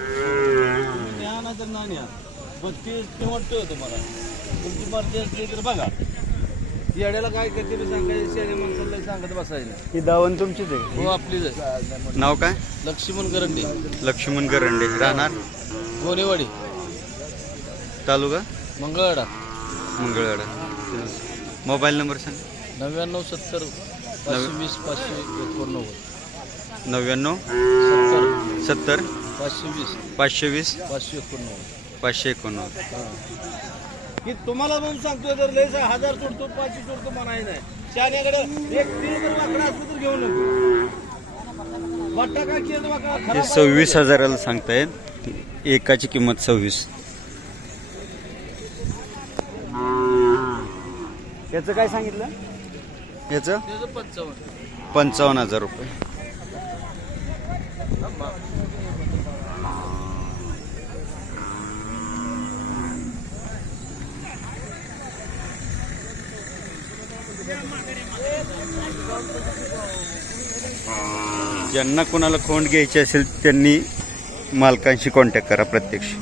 न्या ना तर ना न्या बत्तीस किंवा ठेव तुम्हाला तुमची मर्जी असली तर बघा येड्याला काय करते मी सांगायचं माणसाला सांगत बसायचं ही दावण तुमचीच आहे. हो आपलीच आहे. नाव काय? लक्ष्मण करंडे. लक्ष्मण गरंडे राहणार? गोनेवाडी तालुका? मंगळवाडा. मंगळवाडा. मोबाईल नंबर सांग. नव्याण्णव सत्तर पाचशे वीस पाचशे एकोणनव्वद. नव्याण्णव सत्तर सत्तर पाचशे वीस. पाचशे वीस पाचशे एकोणनव्वद. पाचशे एकोणनव्वद. की तुम्हाला म्हणून सांगतोय जर लय सा- हजार सोडतो पाचशे सोडतो म्हणाय नाही. शाण्याकडे एक तीन जर वाकडा असलं तर घेऊ नको बट्टा काय केलं वाकडा हे खराब आहे. सव्वीस हजाराला सांगतायत. एकाची किंमत सव्वीस. याचं काय सांगितलं? याचं? पंचावन्न. हजार रुपये. ज्यांना कोणाला खोंड घ्यायची असेल त्यांनी मालकांशी कॉन्टॅक्ट करा प्रत्यक्ष.